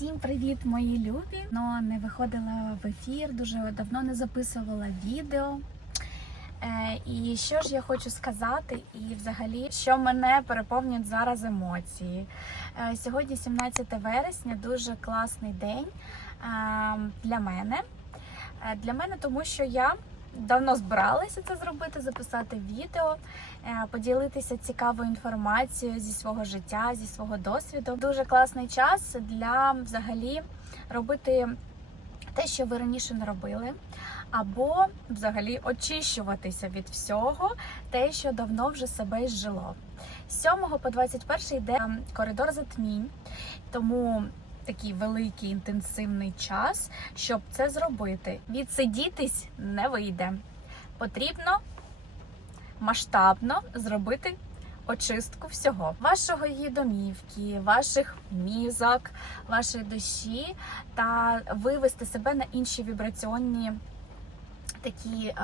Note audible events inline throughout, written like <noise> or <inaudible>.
Всім привіт, мої любі! Ну, не виходила в ефір, дуже давно не записувала відео. Е, і що ж я хочу сказати, і взагалі, що мене переповнюють зараз емоції. Е, сьогодні, 17 вересня, дуже класний день е, для мене. Е, для мене, тому що я давно збиралася це зробити, записати відео, е, поділитися цікавою інформацією зі свого життя, зі свого досвіду. Дуже класний час для взагалі робити те, що ви раніше не робили, або взагалі очищуватися від всього, те, що давно вже себе зжило. З 7 по 21 йде ем, коридор затмінь, тому такий великий інтенсивний час, щоб це зробити. Відсидітись не вийде. Потрібно масштабно зробити очистку всього вашого її домівки, ваших мізок, вашої душі та вивести себе на інші вібраційні такі е,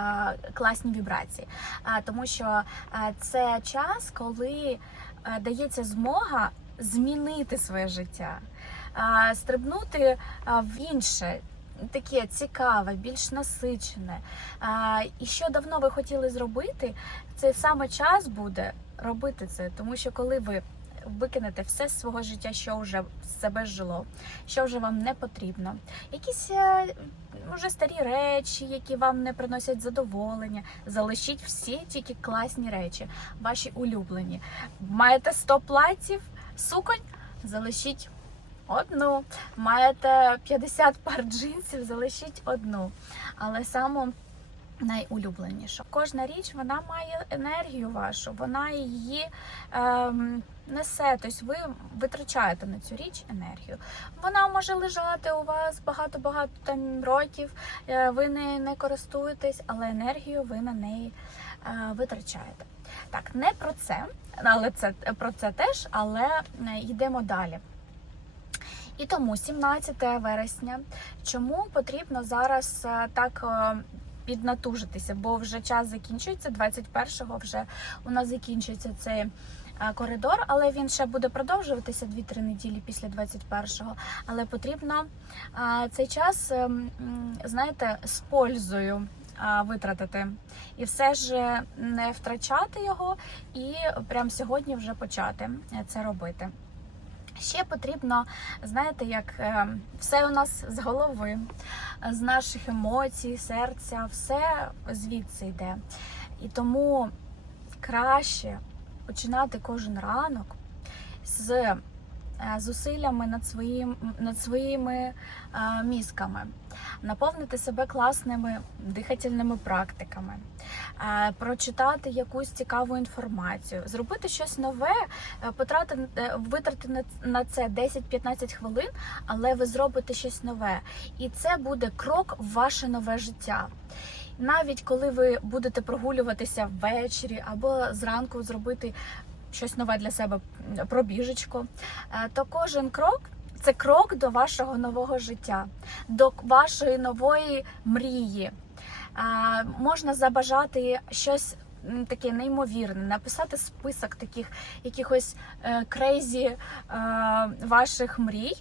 класні вібрації. А, тому що е, це час, коли е, дається змога змінити своє життя, е, стрибнути е, в інше. Таке цікаве, більш насичене. А, і що давно ви хотіли зробити, це саме час буде робити це, тому що коли ви викинете все з свого життя, що вже себе жило, що вже вам не потрібно, якісь е, вже старі речі, які вам не приносять задоволення, залишіть всі тільки класні речі, ваші улюблені. Маєте 100 платів, суконь, залишіть одну. Маєте 50 пар джинсів, залишіть одну. Але саме найулюбленішу. Кожна річ вона має енергію вашу, вона її ем, несе. Тобто ви витрачаєте на цю річ енергію. Вона може лежати у вас багато-багато там років, е, ви не, не користуєтесь, але енергію ви на неї е, витрачаєте. Так, не про це, але це про це теж, але е, йдемо далі. І тому 17 вересня, чому потрібно зараз е, так е, піднатужитися, бо вже час закінчується, 21-го вже у нас закінчується цей е, коридор, але він ще буде продовжуватися 2-3 неділі після 21-го. Але потрібно цей час, е, знаєте, з пользою витратити. І все ж не втрачати його, і прямо сьогодні вже почати це робити. Ще потрібно, знаєте, як е, все у нас з голови, з наших емоцій, серця, все звідси йде. І тому краще починати кожен ранок з зусиллями над, своїм, над своїми е, мізками, наповнити себе класними дихательними практиками, е, прочитати якусь цікаву інформацію, зробити щось нове, е, потратити, е, витратити на- на це 10-15 хвилин, але ви зробите щось нове. І це буде крок в ваше нове життя. Навіть коли ви будете прогулюватися ввечері або зранку зробити щось нове для себе, пробіжечку, е, то кожен крок це крок до вашого нового життя, до вашої нової мрії. Е, Можна забажати щось таке неймовірне, написати список таких якихось крейзі ваших мрій.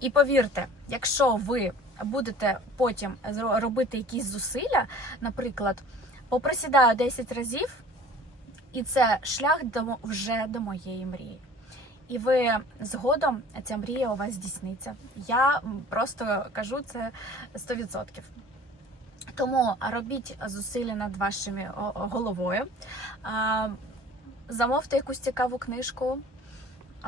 І повірте, якщо ви будете потім робити якісь зусилля, наприклад, поприсідаю 10 разів, і це шлях до вже до моєї мрії. І ви згодом ця мрія у вас здійсниться. Я просто кажу це 100%. Тому робіть зусилля над о- о- головою. Замовте якусь цікаву книжку,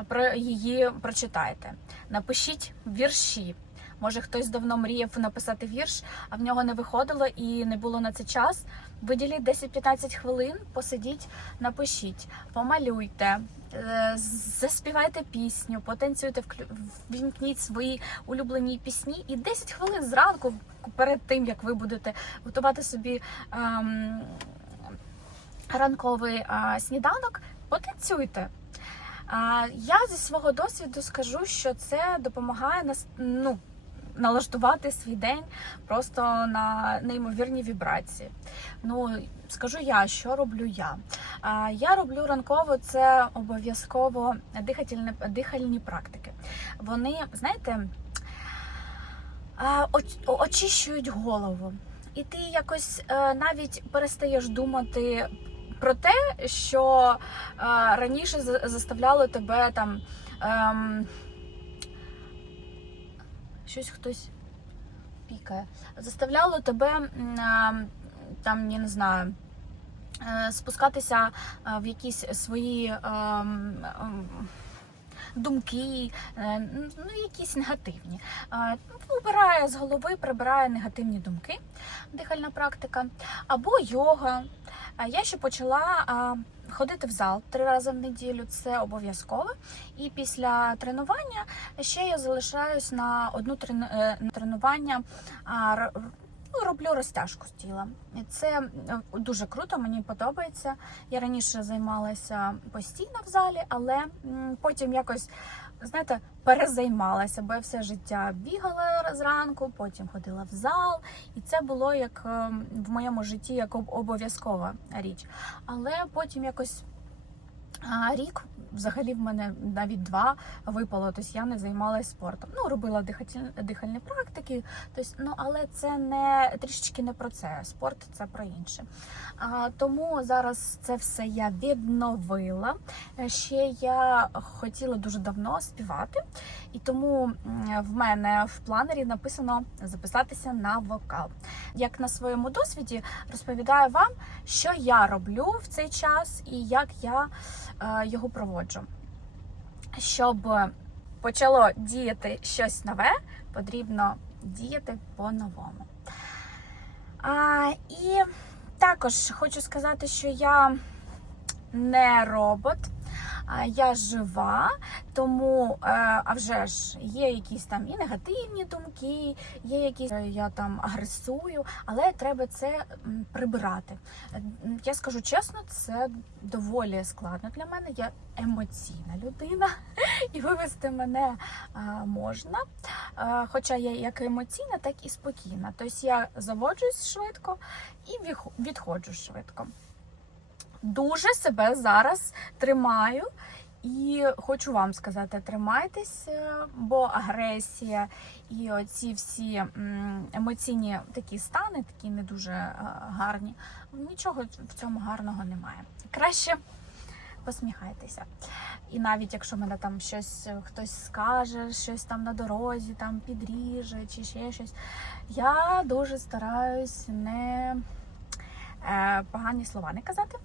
про її прочитайте. Напишіть вірші. Може, хтось давно мріяв написати вірш, а в нього не виходило і не було на це час. Виділіть 10-15 хвилин, посидіть, напишіть, помалюйте, е, заспівайте пісню, потанцюйте, ввімкніть свої улюблені пісні. І 10 хвилин зранку, перед тим як ви будете готувати собі ем, ранковий е, сніданок, потанцюйте. Я зі свого досвіду скажу, що це допомагає нас, ну, налаштувати свій день просто на неймовірні вібрації. Ну, скажу я, що роблю я. Я роблю ранково це обов'язково дихательні, дихальні практики. Вони, знаєте, очищують голову. І ти якось е, навіть перестаєш думати про те, що е, раніше за- заставляло тебе там. Щось хтось пікає. Заставляло тебе там, я не знаю. е, Спускатися е, в якісь свої ем, ем, думки, е, ну якісь негативні. Убирає з голови, прибирає негативні думки, дихальна практика, або йога. Я ще почала ходити в зал три рази в неділю, це обов'язково. І після тренування ще я залишаюсь на одну трен- е, тренування. Ну, роблю розтяжку з тіла. Це е, дуже круто, мені подобається. Я раніше займалася постійно в залі, але потім якось, знаєте, перезаймалася, бо я все життя бігала зранку, потім ходила в зал, і це було як е, в моєму житті як обов'язкова річ. Але потім якось рік. Взагалі в мене навіть два випало, тобто я не займалася спортом. Ну, робила дихательні, дихальні практики, тобто, ну, але це не трішечки не про це. Спорт це про інше. А, тому зараз це все я відновила. Е, Ще я хотіла дуже давно співати, і тому в мене в планері написано записатися на вокал. Як на своєму досвіді розповідаю вам, що я роблю в цей час і як я е, його проводжу. Щоб почало діяти щось нове, потрібно діяти по-новому. А, і також хочу сказати, що я не робот, я жива, тому, е, а вже ж є якісь там і негативні думки, є якісь е, я там агресую, але треба це прибирати. Е, Я скажу чесно, це доволі складно для мене. Я емоційна людина, <laughs> і вивести мене можна. Хоча я як емоційна, так і спокійна. Тобто я заводжусь швидко і відходжу швидко. Дуже себе зараз тримаю. І хочу вам сказати, тримайтесь, е, бо агресія і оці всі емоційні такі стани, такі не дуже е, гарні. Нічого в цьому гарного немає. Краще посміхайтеся. І навіть якщо мене там щось е, хтось скаже, щось там на дорозі, там підріже чи ще щось, я дуже стараюсь не погані слова не казати.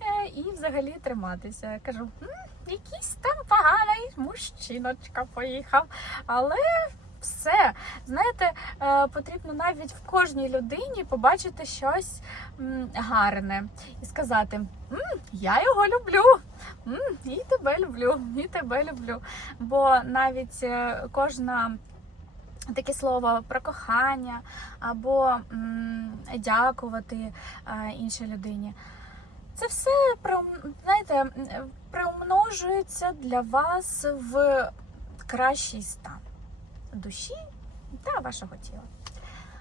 Е, І взагалі триматися. Кажу, «М, якийсь там поганий мужчиночка поїхав. Але все, знаєте, е, потрібно навіть в кожній людині побачити щось гарне і сказати: Я його люблю, і тебе люблю, і тебе люблю. Бо навіть е, кожна. Таке слово про кохання або м, дякувати е, іншій людині. Це все знаєте, приумножується для вас в кращий стан душі та вашого тіла.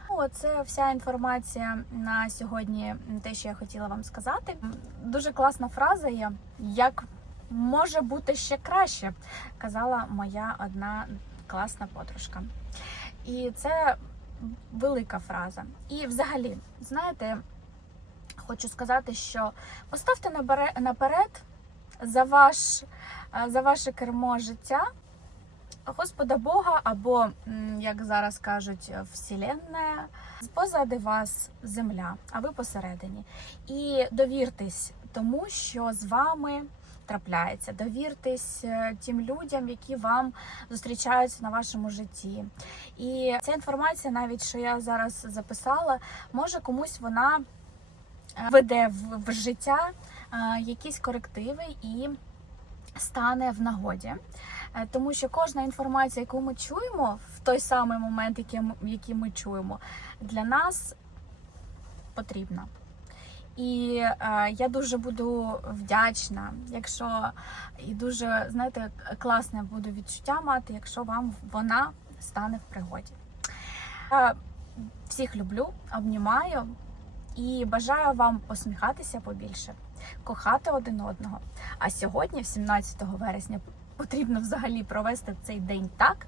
Ну, Це вся інформація на сьогодні, те, що я хотіла вам сказати. Дуже класна фраза є, як може бути ще краще, казала моя одна класна подружка. І це велика фраза. І взагалі, знаєте, хочу сказати, що поставте наперед за, ваш, е, за ваше кермо життя Господа Бога, або, як зараз кажуть, Вселенная, позади вас земля, а ви посередині. І довіртесь тому, що з вами трапляється. Довіртесь е, тим людям, які вам зустрічаються на вашому житті. І ця інформація, навіть що я зараз записала, може комусь вона е, веде в, життя е, якісь корективи і стане в нагоді. Тому що кожна інформація, яку ми чуємо в той самий момент, який ми чуємо, для нас потрібна. І е, я дуже буду вдячна, якщо і дуже знаєте, класне буде відчуття мати, якщо вам вона стане в пригоді. Я всіх люблю, обнімаю і бажаю вам посміхатися побільше, кохати один одного. А сьогодні, 17 вересня, потрібно взагалі провести цей день так.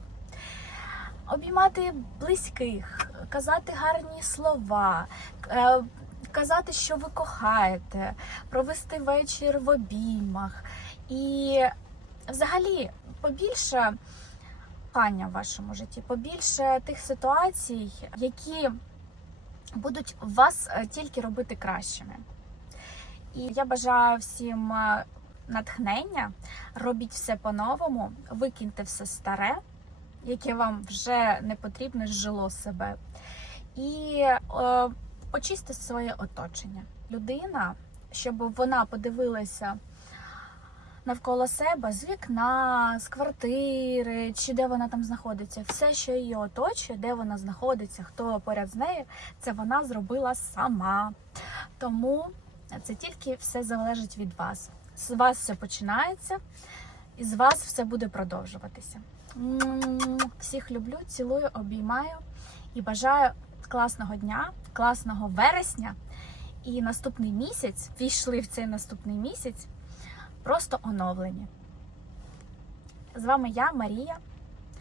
Обіймати близьких, казати гарні слова, е, казати, що ви кохаєте, провести вечір в обіймах і взагалі побільше кохання в вашому житті, побільше тих ситуацій, які будуть вас е, тільки робити кращими. І я бажаю всім е, натхнення, робіть все по-новому, викиньте все старе, яке вам вже не потрібно, зжило себе. І е, очисти своє оточення. Людина, щоб вона подивилася навколо себе з вікна, з квартири, чи де вона там знаходиться, все, що її оточує, де вона знаходиться, хто поряд з нею, це вона зробила сама. Тому це тільки все залежить від вас. З вас все починається, і з вас все буде продовжуватися. Всіх люблю, цілую, обіймаю і бажаю класного дня, класного вересня. І наступний місяць війшли в цей наступний місяць просто оновлені. З вами я, Марія.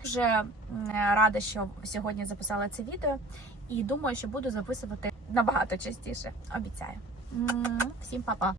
Дуже рада, що сьогодні записала це відео, і думаю, що буду записувати набагато частіше. Обіцяю. Всім па-па!